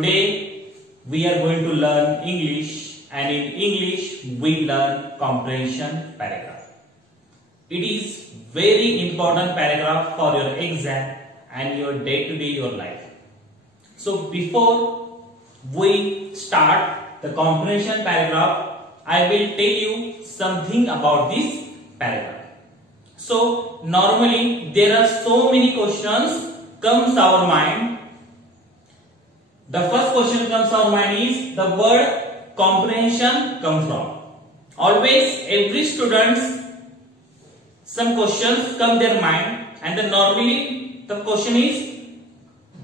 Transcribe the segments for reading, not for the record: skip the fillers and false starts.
Today we are going to learn English, and in English we learn comprehension paragraph. It is very important paragraph for your exam and your day-to-day your life. So before we start the comprehension paragraph, I will tell you something about this paragraph. So normally there are so many questions comes our mind. The first question comes our mind is the word comprehension come from. Always every students some questions come their mind, and then normally the question is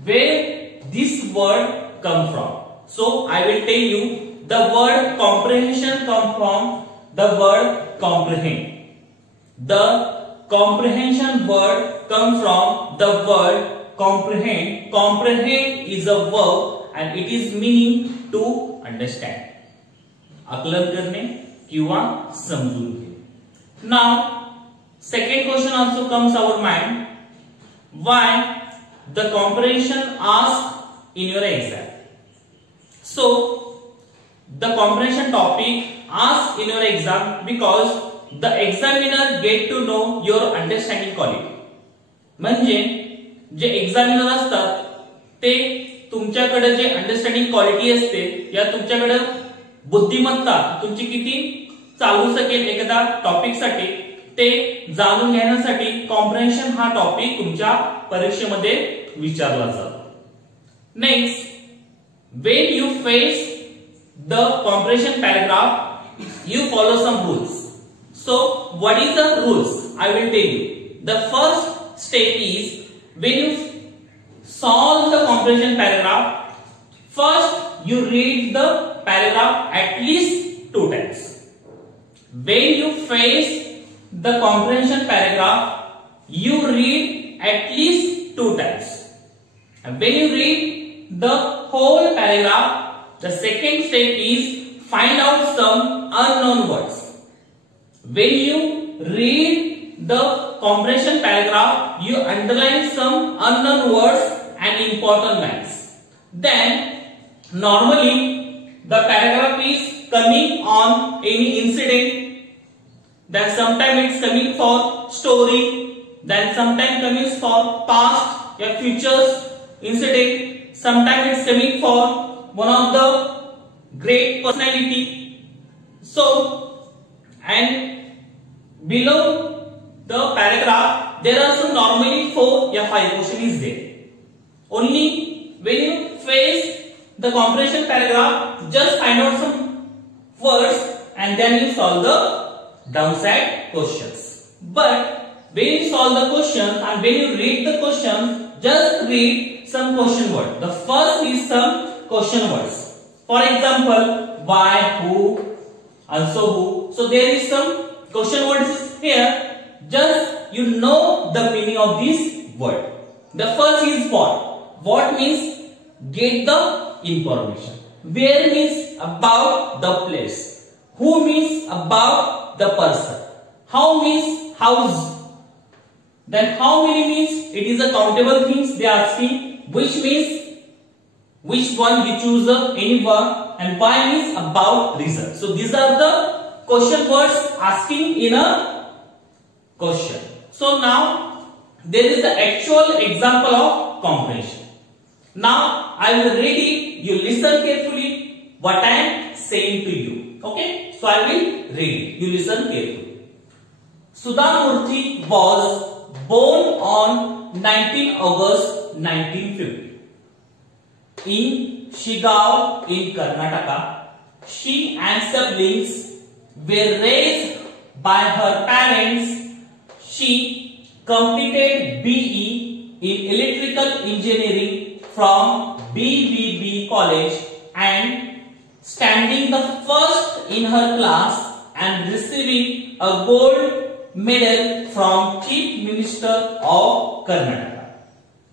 where this word come from. So I will tell you the word comprehension come from the word comprehend. The comprehension word come from the word comprehend. Comprehend is a verb and it is meaning to understand. आकलन करणे किंवा समजून घेणे. Now second question also comes our mind. Why the comprehension asked in your exam? So the comprehension topic asked in your exam because the examiner get to know your understanding quality. म्हणजे जे examiner असतात ते तुमच्याकडे जे understanding quality असते या तुमच्याकडे बुद्धिमत्ता तुमची किती चालू शकेल एखाद्या टॉपिक साठी ते जाणून घेण्यासाठी कॉम्प्रिहेन्शन हा टॉपिक तुमच्या परीक्षेमध्ये विचारला जातो. Next, when you face the comprehension paragraph you follow some rules. So what is the rules? I will tell you. The first step is when you solve the comprehension paragraph, first you read the paragraph at least 2 times. When you face the comprehension paragraph, you read at least 2 times. And when you read the whole paragraph, the second step is find out some unknown words. When you read the comprehension paragraph, you underline some unknown words and important lines. Then normally the paragraph is coming on any incident. Then sometimes it's coming for story. Then sometimes coming for past or futures incident. Sometimes it's coming for one of the great personality. So, and below the paragraph there are some normally 4 or 5 questions is there. Only when you face the comprehension paragraph, just find out some words and then you solve the downside questions. But when you solve the questions and when you read the questions, just read some question word. The first is some question words. For example, why, who, also who. So there is some question words here. Just you know the meaning of this word. The first is what. What means get the information. Where means about the place. Who means about the person. How means house. Then how many means it is a countable things they are asking. Which means which one you choose any one, and why means about reason. So these are the question words asking in a question. So now there is the actual example of comprehension. Now I will read it. You listen carefully what I am saying to you. Okay? So I will read it. You listen carefully. Sudha Murthy was born on 19 August 1950 in Shigaon in Karnataka. She and siblings were raised by her parents. She completed BE in electrical engineering from BVB College and standing the first in her class and receiving a gold medal from Chief Minister of Karnataka.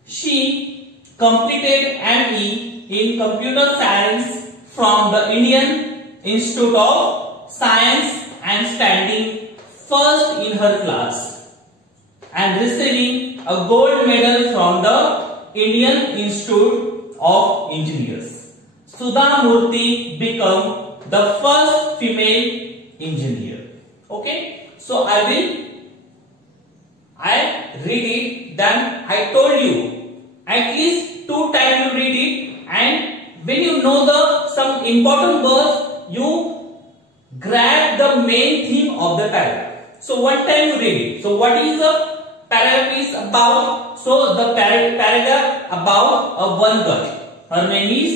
She completed ME in Computer Science from the Indian Institute of Science and standing first in her class and receiving a gold medal from the Indian Institute of Engineers. Sudha Murthy become the first female engineer. Okay, so I read it, then I told you at least 2 times you read it, and when you know the some important words, you grab the main theme of the paragraph. So one time you read it. So what is the paragraph is about? So the paragraph about a one girl. Her name is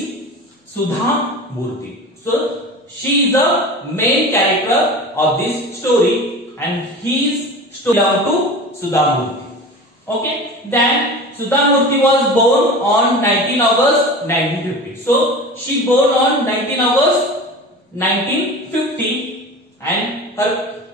Sudha Murthy. So she is the main character of this story, and his story belongs to Sudha Murthy. Okay, then Sudha Murthy was born on 19 August 1950. So she born on 19 August 1950, and her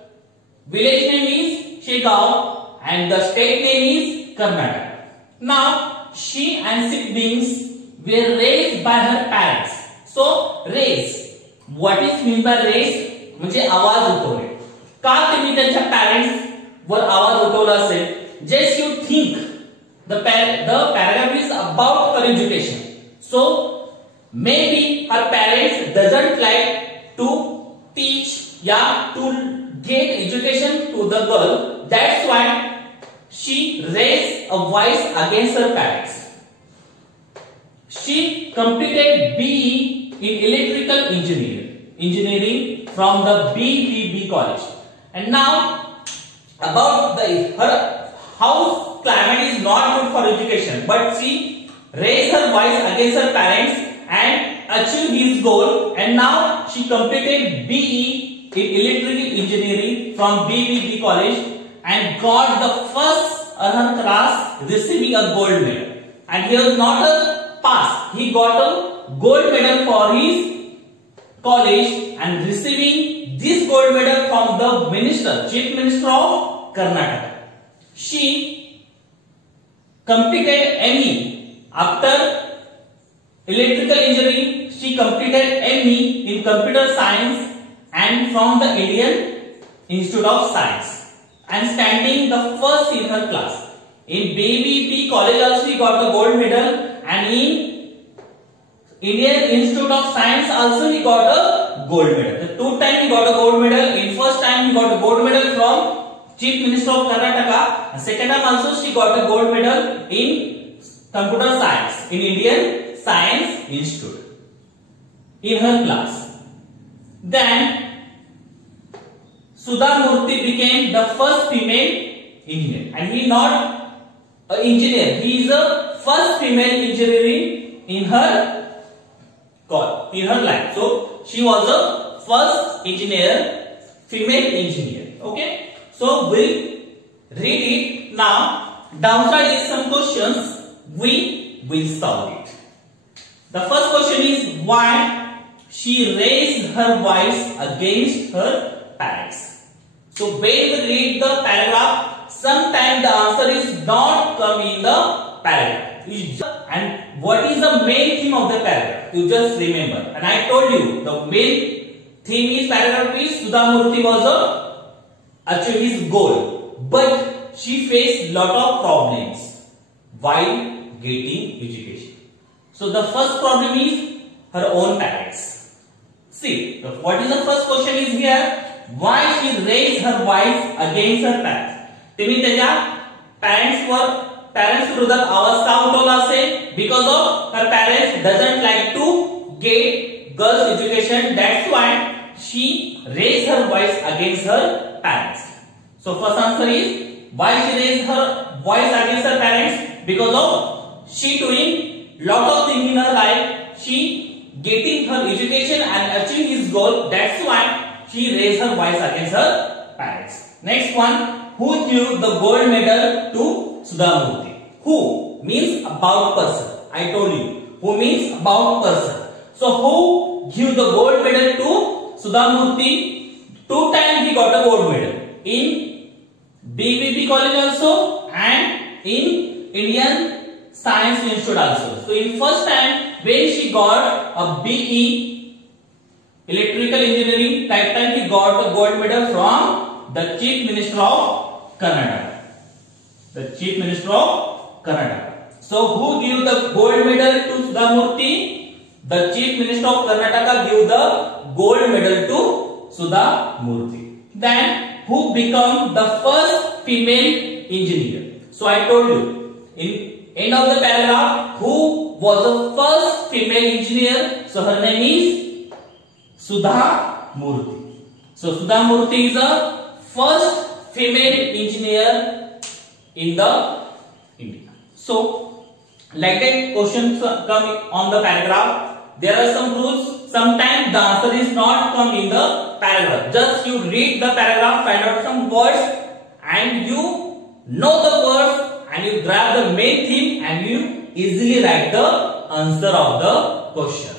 village name is Shegaon and the state name is Karnataka. Now she and siblings were raised by her parents. So raise, what is mean by raise? म्हणजे आवाज उठवणे. का तुम्ही त्यांच्या parents वर आवाज उठवला असेल? Just you think the paragraph is about her education. So maybe her parents doesn't like to teach to get education to the girl. That's why she raised a voice against her parents. She completed BE in electrical engineering from the BVB college. And now about her house climate is not good for education, but she raised her voice against her parents and achieved his goal. And now she completed BE in electrical engineering from BVB college and got the first in her class, receiving a gold medal. And he was not a pass; he got a gold medal for his college and receiving this gold medal from the Chief Minister of Karnataka. She completed ME after electrical engineering. She completed ME in computer science and from the Indian Institute of Science, and standing the first in her class. In BVP college also he got the gold medal, and in Indian Institute of Science also he got a gold medal. The 2 times he got a gold medal. In first time he got a gold medal from Chief Minister of Karnataka, and second time also she got a gold medal in computer science in Indian Science Institute in her class. Then Sudha Murthy became the first female engineer, and he not an engineer, he is the first female engineering in her life. So she was the first engineer, female engineer. Okay, so we'll read it now. Downside is some questions, we will solve it. The first question is why she raised her voice against her parents. So when we read the paragraph, sometimes the answer is not come in the paragraph. And what is the main theme of the paragraph? You just remember. And I told you the main theme is paragraph is Sudha Murthy was achieve his goal, but she faced lot of problems while getting education. So the first problem is her own parents. See, what is the first question is here? Why she raised her voice against her parents? तुम्ही त्याच्या parents विरोधात आवाज का उठवला असेल? Because of her parents doesn't like to get girls education. That's why she raised her voice against her parents. So first answer is why she raised her voice against her parents? Because of she doing lot of things in her life. She getting her education and achieving his goal. That's why she raised her voice against her parents. Next one. Who gave the gold medal to Sudha Murthy? Who means about person. I told you. Who means about person. So who gave the gold medal to Sudha Murthy? 2 times he got a gold medal. In BVP college also and in Indian Science Institute also. So in first time when she got a BE electrical engineering, that time he got a gold medal from the Chief Minister of Karnataka. The Chief Minister of Karnataka. So who gave the gold medal to Sudha Murthy? the Chief Minister of Karnataka give the gold medal to Sudha Murthy. Then who become the first female engineer? So I told you in end of the paragraph who was the first female engineer. So her name is Sudha Murthy. So Sudha Murthy is the first female engineer in the India. So like that questions come on the paragraph. There are some rules. Sometimes the answer is not come in the paragraph. Just you read the paragraph, find out some words, and you know the words, and you grab the main theme, and you easily write the answer of the question.